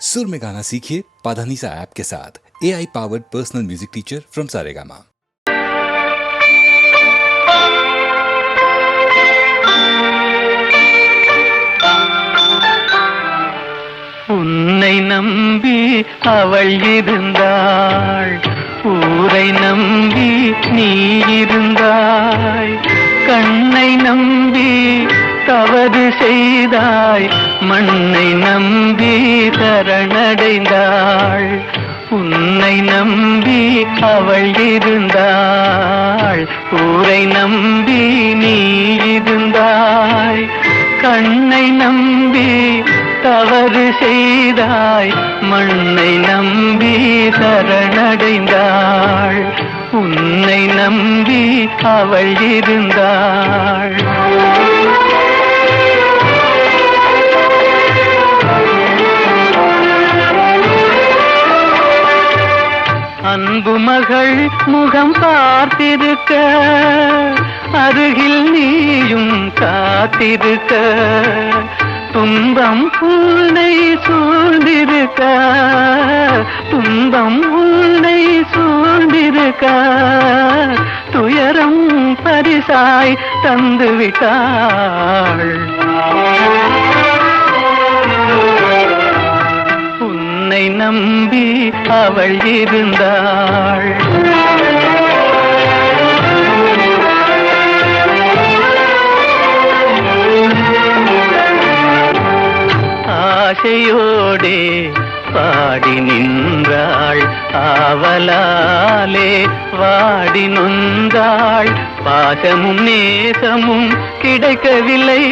सुर में गाना सीखिए पाधानीसा ऐप के साथ A I powered personal music teacher from Saregama உன்னை நம்பி அவள் இருந்தாள் ஊரை நம்பி நீ இருந்தாய் கண்ணை நம்பி தவறு செய்தாய் மண்ணை நம்பி தரணடைந்தாள் உன்னை நம்பி அவள் இருந்தாள். ஊரை நம்பி நீ இருந்தாய். கண்ணை நம்பி தவறு செய்தாய் மண்ணை நம்பி சரணடைந்தாள். உன்னை நம்பி அவள் இருந்தாள். அன்பு மகள் முகம் பார்த்திருக்க அருகில் நீயும் காத்திருக்க துன்பம் உன்னை சூழ்ந்திருக்க துன்பம் உன்னை சூழ்ந்திருக்க துயரம் பரிசாய் தந்துவிட்டாள். தன்னை நம்பி அவள் இருந்தாள். ஆசையோடே பாடி நின்றாள். ஆவலாலே வாடி நொந்தாள். பாசமும் நேசமும் கிடைக்கவில்லை.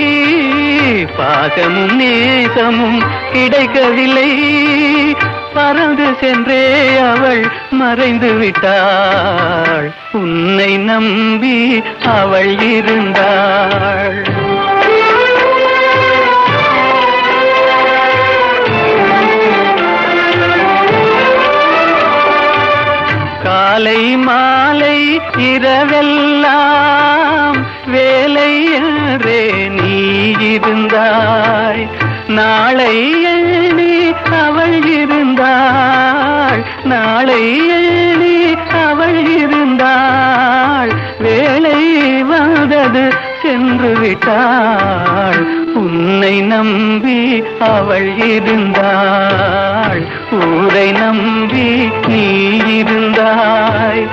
பாசமும் நேசமும் கிடைக்கவில்லை. பறந்து சென்றே அவள் மறைந்து விட்டாள். உன்னை நம்பி அவள் இருந்தாள். காலை மாலை இரவெல்லாம் வேலை என்றே நீ இருந்தாய். நாளை நாளை எண்ணி அவள் இருந்தாள். வேலை வந்தது சென்று விட்டாள். உன்னை நம்பி அவள் இருந்தாள். ஊரை நம்பி நீ இருந்தாய்.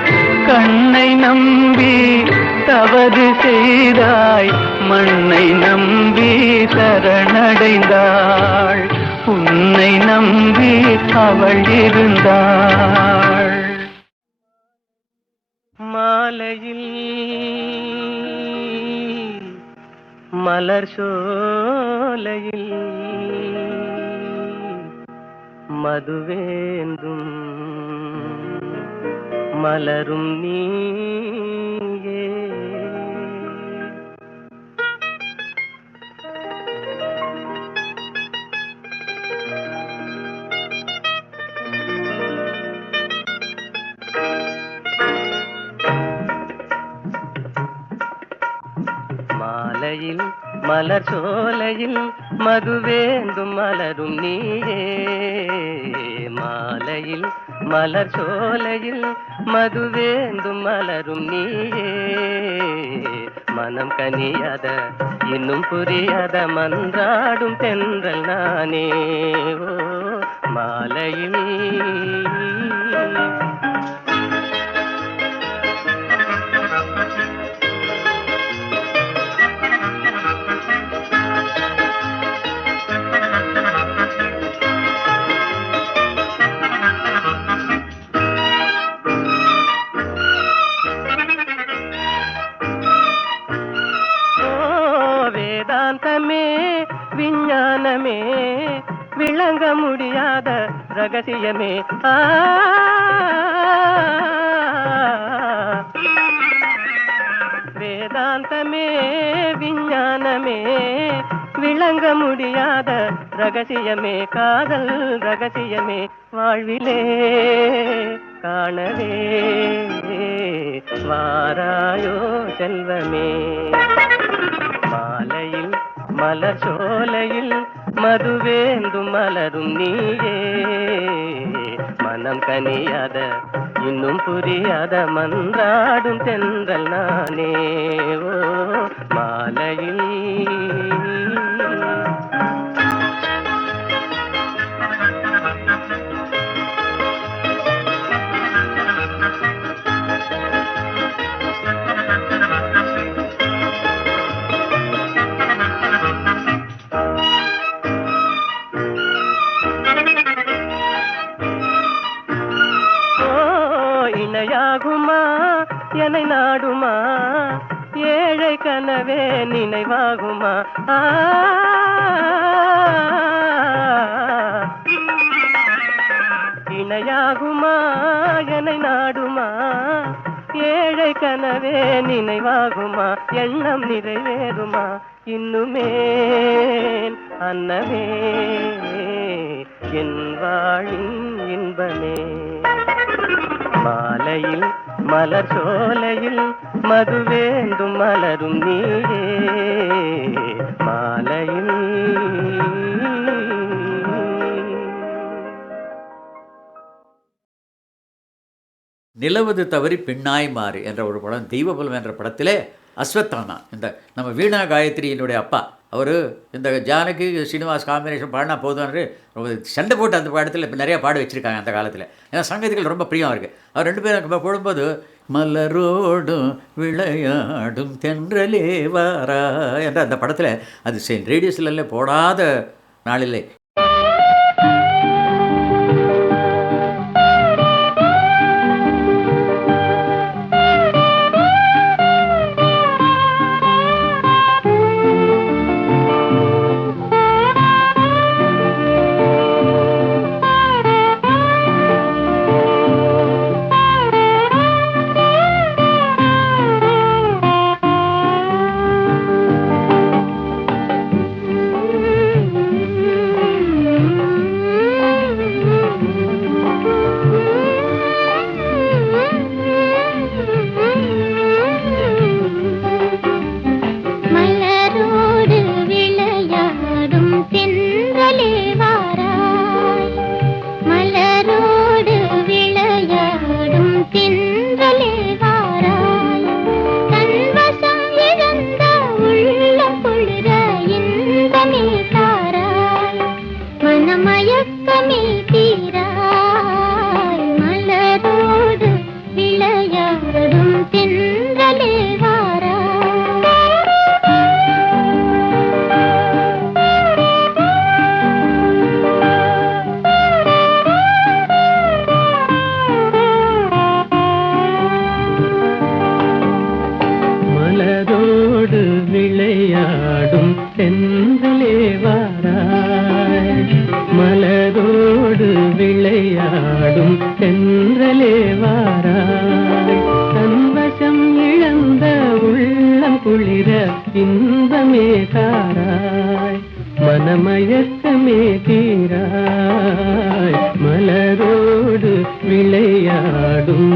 கண்ணை நம்பி தவறு செய்தாய். மண்ணை நம்பி சரணடைந்தாள். உன்னை நம்பி அவள் இருந்தாள். மாலையில் மலர் சோலையில் மதுவேந்தும் மலரும் நீ மலர் சோலையில் மதுவேந்தும் மலரும் நீயே. மாலையில் மலர் சோலையில் மதுவேந்தும் மலரும் நீயே. மனம் கனியாத இன்னும் புரியாத மன்றாடும் தென்றல் நானே. ஓ மாலையில் ரகசியமே ஆ. வேதாந்தமே விஞ்ஞானமே விளங்க முடியாத ரகசியமே காதல் ரகசியமே வாழ்விலே காணவே வாராயோ செல்வமே. மாலையில் மலர் சோலையில் மதுவேந்தும் மலரும் நீயே. மனம் கனியாத இன்னும் புரியாத மன்றாடும் தென்றல் நானே. ஓ மாலையில் என்னை நாடுமா? ஏழை கனவே நினைவாகுமா? ஆ. இணையாகுமா? என்னை நாடுமா? ஏழை கனவே நினைவாகுமா? எண்ணம் நிறைவேறுமா? இன்னுமே அன்னமே என் வாழின் இன்பமே. மாலையில் மலர் சோலையில் மதுவேந்தும் மலரும் நீயே. மாலையில். நிலவது தவறி பின்னாய் மாறு என்ற ஒரு படம் தெய்வபலம் என்ற படத்திலே அஸ்வத்தானா இந்த நம்ம வீணா காயத்ரியினுடைய அப்பா அவர் இந்த ஜானகி சீனிவாஸ் காம்பினேஷன் பாடினா போதும்னு ரொம்ப சண்டை போட்டு அந்த படத்தில் இப்போ நிறையா பாட வச்சுருக்காங்க அந்த காலத்தில். ஏன்னா சங்கீதிகள் ரொம்ப பிரியம் இருக்குது அவர் ரெண்டு பேரும் இப்போ போடும்போது மலரோடும் விளையாடும் தென்றலே வாரா என்ற அந்த படத்தில் அது ரேடியோஸ்லாம் போடாத நாளில்லை மனமயக்கமே தீராய் மலரோடு விளையாடும்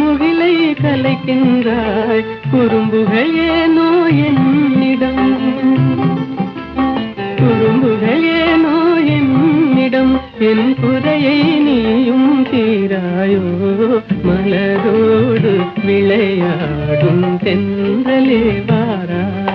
முகிலை கலைக்கின்றாய். குறும்புகள் நோ என்னிடம். என்னிடம் நோ என்னிடம். என் குறையை நீயும் தீராயோ. மலரோடு விளையாடும் தென்றலே வாரா.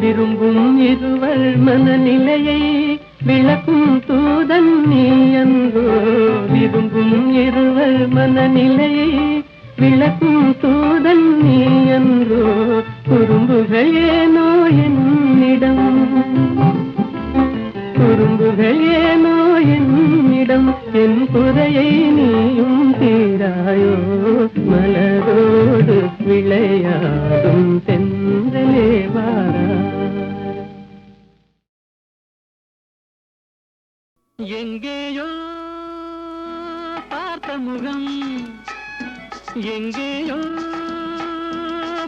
விரும்பும் இருவர் மனநிலையை விளக்கும் தூதன் நீ அன்போ. விரும்பும் இருவர் மனநிலையை விளக்கும் தூதன் நீ அன்றோ குறும்புகள் ஏனோ என்னிடம் குறும்புகள் ஏனோ என்னிடம் என் குறையை நீயும் தீராயோ. மலரோடு விளையாடும் தென்றலே வாரா. எங்கேயோ பார்த்த முகம். எங்கேயோ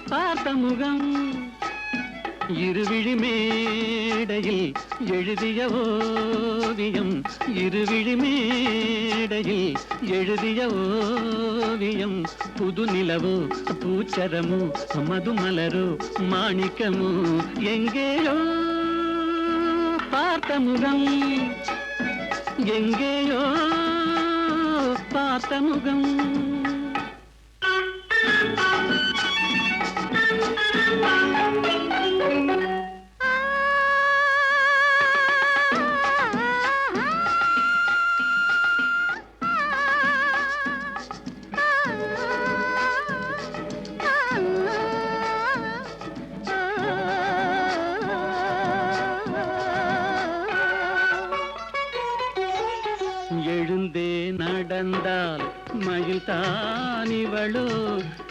பார்த்த முகம். இருவிழி மேடையில் எழுதிய ஓவியம். இருவிழி மேடையில் எழுதிய ஓவியம். புது நிலவோ பூச்சரமோ மதுமலரோ மாணிக்கமோ. எங்கேயோ பார்த்த முகம். எங்கேயோ பார்த்த முகம்.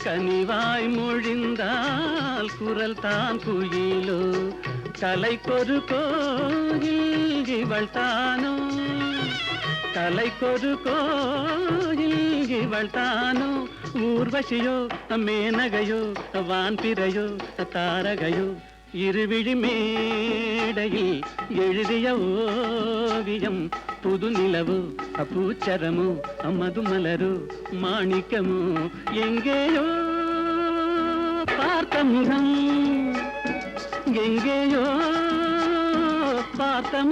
கனிவாய் மொழிந்தால் குரல் தான் குயிலோ. கலைக்கொரு கோயில் இவள் தானோ? கலைக்கொரு கோயில் இவள் தானோ? ஊர்வசியோ மேனகையோ வான்பிரையோ தாரகையோ இருவிழி மேடையில் எழுதிய ஓவியம் புது நிலவு பூச்சரமோ மதுமலரோ மாணிக்கமோ எங்கேயோ பார்த்த முகம் எங்கேயோ பார்த்த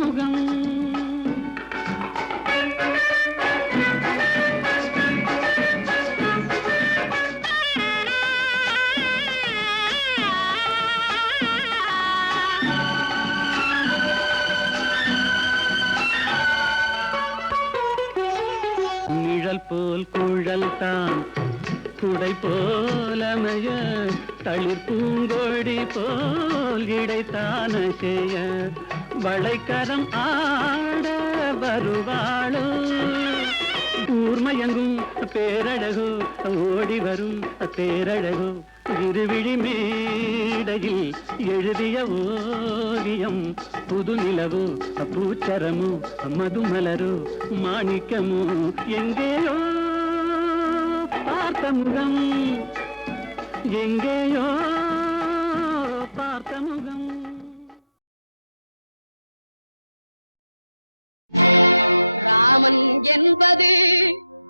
குழல் குடை போலமைய தளிர் பூங்கோடி போல் இடைத்தான செய்ய வளைக்கரம் ஆட வருவாளோ? ஊர்மயங்கும் பேரழகோ ஓடி வரும் பேரழகோ. இருவிழி மேடையில் எழுதிய ஓவியம் புது நிலவோ பூச்சரமோ மதுமலரோ மாணிக்கமோ எங்கேயோ பார்த்த எங்கேயோ பார்த்த முகம் ராமன் என்பது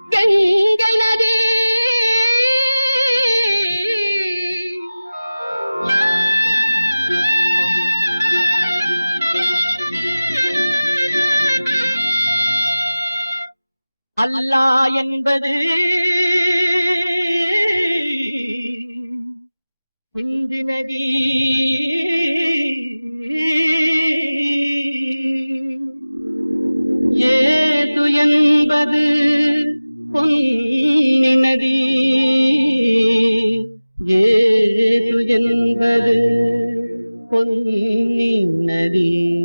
கங்கை நதி. அல்லா என்பது சிந்து நதி. ஏது என்பது பொன்னி நதி. ஏது என்பது பொன்னி நதி.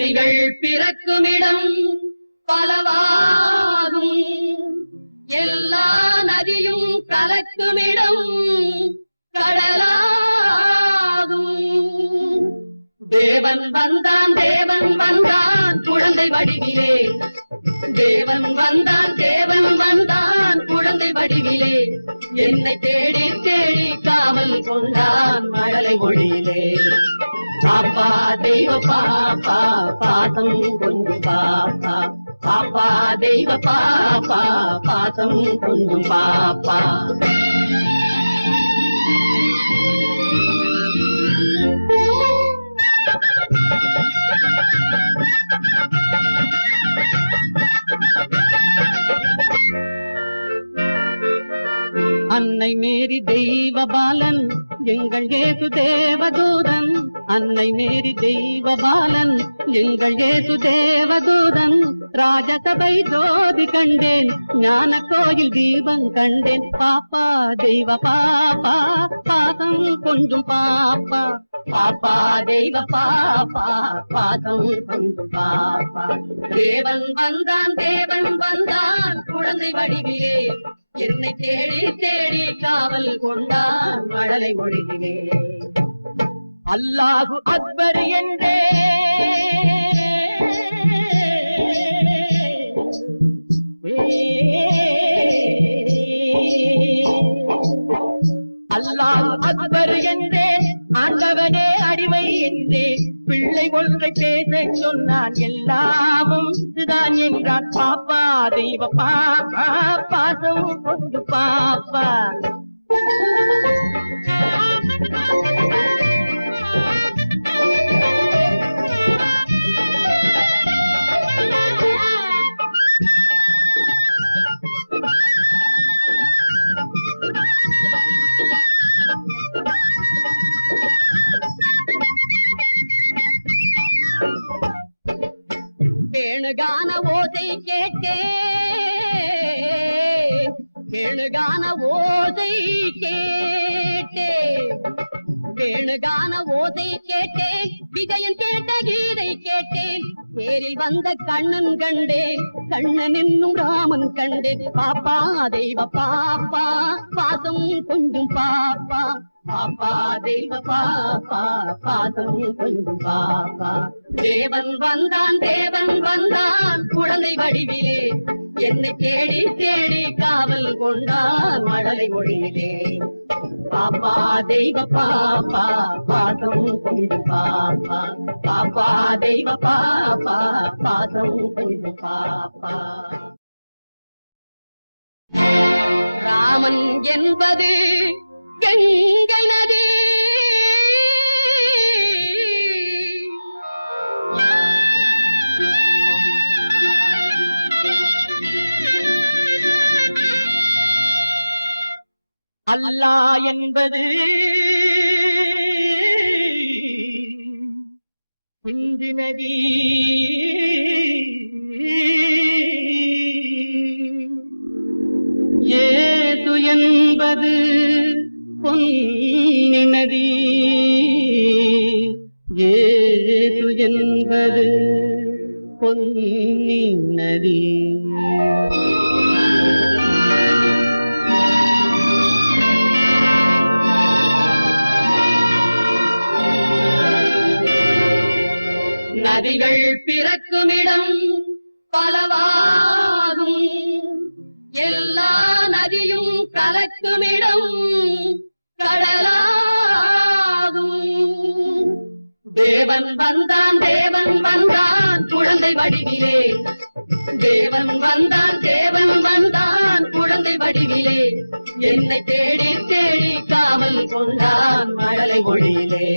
நதிகள் பிறக்குமிடம் பலவாகும். எல்லா நதியும் கலக்குமிடம் கடலாகும். தேவன் வந்தான் தேவன் வந்தான் குழந்தை வடிவிலே. தேவன் வந்தான் தேவன் வந்தான் குழந்தை வடிவிலே. என்னை தேடி தேடி காவல் கொண்டான் மழலை மொழியிலே பாப்பா தெய்வ பாப்பா பாதம் கொண்டு பாப்பா. பாப்பா தெய்வ பாப்பா பாதம் கொண்டு பாப்பா. அன்னை மேரி தெய்வ பாலன் எங்கள் ஏசு தேவதூதன். அன்னை மேரி தெய்வ பாலன் எங்கள் ஏசு தேவதூதன். ராஜசபை ஜோதி கண்டேன் ஞான கோயில் தீபம் கண்டேன். பாப்பா தெய்வ பாப்பா பாசம் கொஞ்சம் பாப்பா. பாப்பா தெய்வ பாப்பா பாதம் வந்து பாப்பா. தேவன் வந்தான் தேவன் வந்தான் குழந்தை வடிவிலே. என்னை தேடி தேடி காவல் கொண்டான் மழலை மொழியிலே அல்லாஹு அக்பர் என்றே. அல்லாஹ் அக்பர் என்றே. ஆண்டவனே அடிமை என்றே. பிள்ளை ஒன்றை பேச சொன்னான் எல்லாமும். இதுதான் என்றான் பாப்பா தெய்வ பாப்பா பாசம் கொண்டு பாப்பா. கேளுகான ஓசை கேட்டே கேளுகான ஓசை கேட்டே. வேணுகான ஓசை கேட்டேன் விஜயன் கேட்ட கீதை கேட்டேன் தேரில் வந்த கண்ணன் கண்டேன். கண்ணன் என்னும் ராமன் கண்டேன். பாப்பா தெய்வ பாப்பா பாசம் கொஞ்சம் பாப்பா. பாப்பா தெய்வ பாப்பா பாதம் கொஞ்சம் பாப்பா. தேவன் வந்தான் தேவன் வந்தான் குழந்தை வடிவிலே. என்னை தேடி தேடி காவல் கொண்டான் மடலை மொழியிலே பாப்பா தெய்வ பாப்பா பாதம் கொஞ்சம் பாப்பா. பாப்பா தெய்வ பாப்பா பாதம் கொஞ்சம் பாப்பா. ராமன் என்பது கங்கை நதி. அல்லா என்பது சிந்து நதி. ஏது என்பது பொன்னினதி. ஏது என்பது பொன்னினதி. நதிகள் பிறக்குமிடம் பலவாகும். எல்லா நதியும் கலக்குமிடம் கடலாகும். தேவன் வந்தான் தேவன் வந்தான் குழந்தை வடிவிலே. தேவன் வந்தான் தேவன் வந்தான் குழந்தை வடிவிலே. என்னை தேடி தேடி காவல் கொண்டான் மழலை மொழியிலே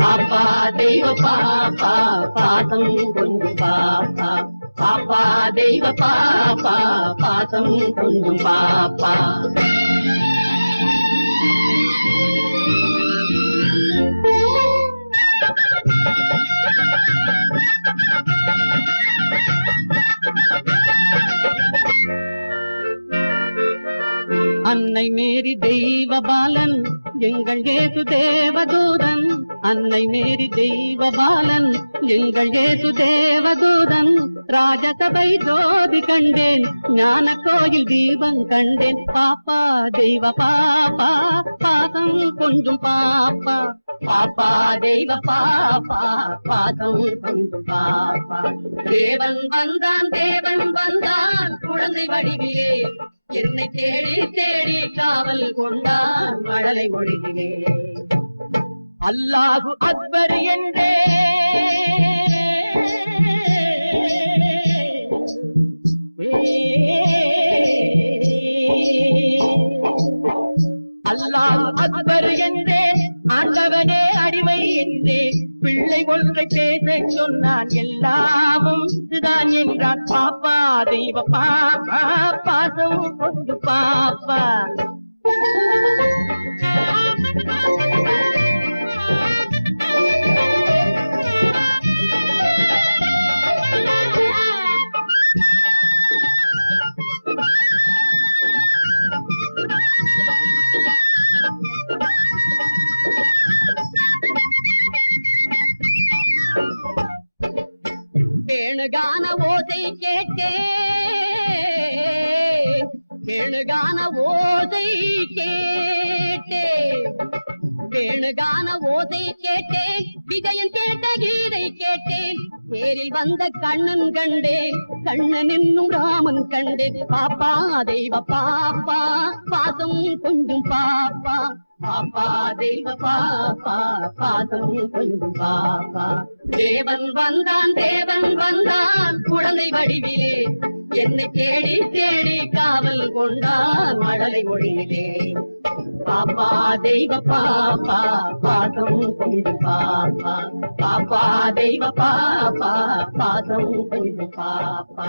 பாப்பா தெய்வ பாப்பா பாசம் கொஞ்சம் பாப்பா. பாப்பா தெய்வ பாப்பா பாசம் கொஞ்சம் பாப்பா. அன்னை மேரி தெய்வ பாலன் எங்கள் ஏசு தேவதூதன். அன்னை மேரி தெய்வ பாலன் எங்கள் ஏசு தேவதூதன். ராஜசபை ஜோதி கண்டேன் ஞான கோயில் தீபம் கண்டேன். பாப்பா தெய்வ பாப்பா பாதம் கொஞ்சம் பாப்பா. பாப்பா தெய்வ பாப்பா பாதம் வந்து பாப்பா. தேவன் வந்தான் தேவன் வந்தான் குழந்தை வடிவிலே. என்னை தேடி தேடி காவல் கொண்டான் மழலை மொழியிலே அல்லாஹு அக்பர் என்றே. அல்லாஹ் அக்பர் என்றே. ஆண்டவனே அடிமை என்றே. பிள்ளை ஒன்றை பேச சொன்னான் எல்லாமும். இதுதான் என்றான் பாப்பா தெய்வ பாப்பா பாசம் கொண்டு பாப்பா. வேணுகான ஓசை கேட்டே. வேணுகான ஓசை கேட்டே. வேணுகான ஓசை கேட்டேன் விஜயன் கேட்ட கீதை கேட்டேன். பேரில் வந்த கண்ணன் கண்டேன். கண்ணன் என்னும் ராமன் கண்டேன். பாப்பா தெய்வ பாப்பா பாசம் கொஞ்சம் பாப்பா. பாப்பா தெய்வ பாப்பா பாதம் கொஞ்சம் பாப்பா. தேவன் வந்தான் தேவன் வந்தான் குழந்தை வடிவிலே. என்னை தேடி தேடி காவல் கொண்டான் மடலை மொழியிலே பாப்பா தெய்வ பாப்பா பாதம் கொஞ்சம் பாப்பா. பாப்பா தெய்வ பாப்பா பாதம் கொஞ்சம் பாப்பா.